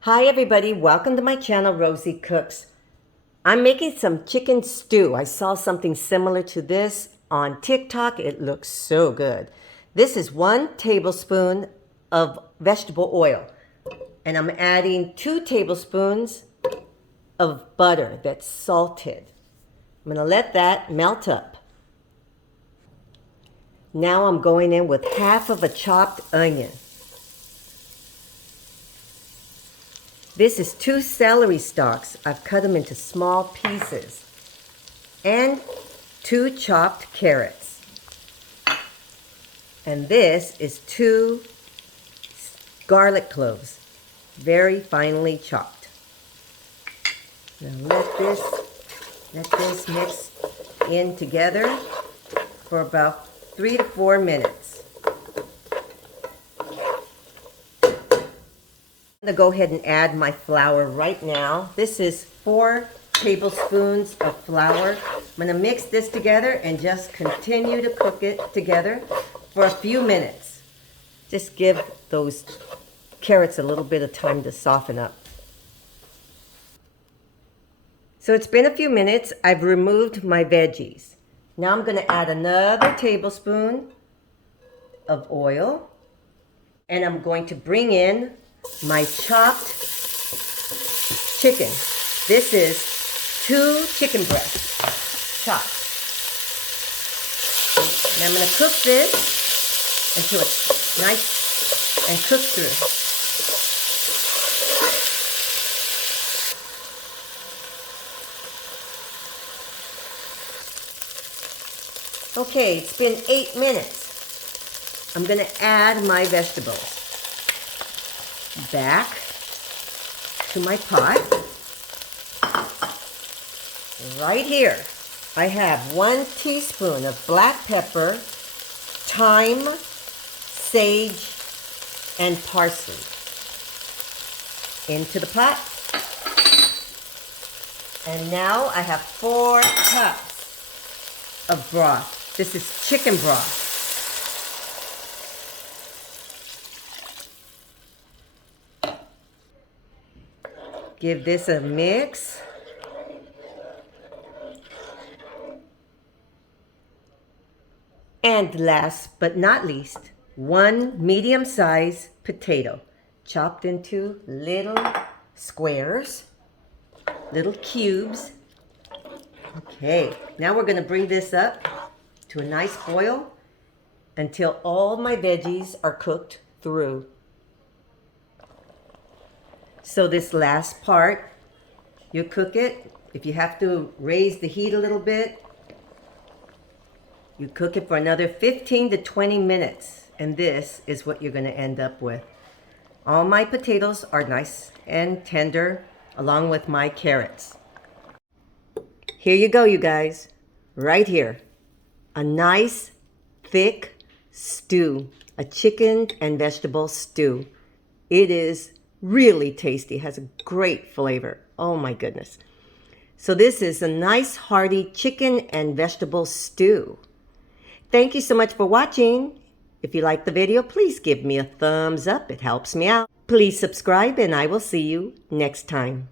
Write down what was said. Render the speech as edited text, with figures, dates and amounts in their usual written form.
Hi everybody, welcome to my channel, Rosie Cooks. I'm making some chicken stew. I saw something similar to this on TikTok. It looks so good. This is 1 tablespoon of vegetable oil. And I'm adding 2 tablespoons of butter that's salted. I'm gonna let that melt up. Now I'm going in with half of a chopped onion. This is 2 celery stalks. I've cut them into small pieces. And 2 chopped carrots. And this is 2 garlic cloves, very finely chopped. Now let this mix in together for about 3 to 4 minutes. I'm going to go ahead and add my flour right now. This is 4 tablespoons of flour. I'm going to mix this together and just continue to cook it together for a few minutes. Just give those carrots a little bit of time to soften up. So it's been a few minutes. I've removed my veggies. Now I'm going to add another tablespoon of oil. And I'm going to bring in my chopped chicken. This is 2 chicken breasts chopped. And I'm going to cook this until it's nice and cooked through. Okay, it's been 8 minutes. I'm going to add my vegetables back to my pot. Right here, I have 1 teaspoon of black pepper, thyme, sage, and parsley into the pot. And now I have 4 cups of broth. This is chicken broth. Give this a mix. And last but not least, 1 medium-sized potato, chopped into little squares, little cubes. Okay, now we're going to bring this up to a nice boil until all my veggies are cooked through. So this last part, you cook it. If you have to raise the heat a little bit, you cook it for another 15 to 20 minutes. And this is what you're going to end up with. All my potatoes are nice and tender, along with my carrots. Here you go, you guys. Right here. A nice, thick stew. A chicken and vegetable stew. It is really tasty, has a great flavor. Oh my goodness. So this is a nice hearty chicken and vegetable stew. Thank you so much for watching. If you like the video, please give me a thumbs up. It helps me out. Please subscribe and I will see you next time.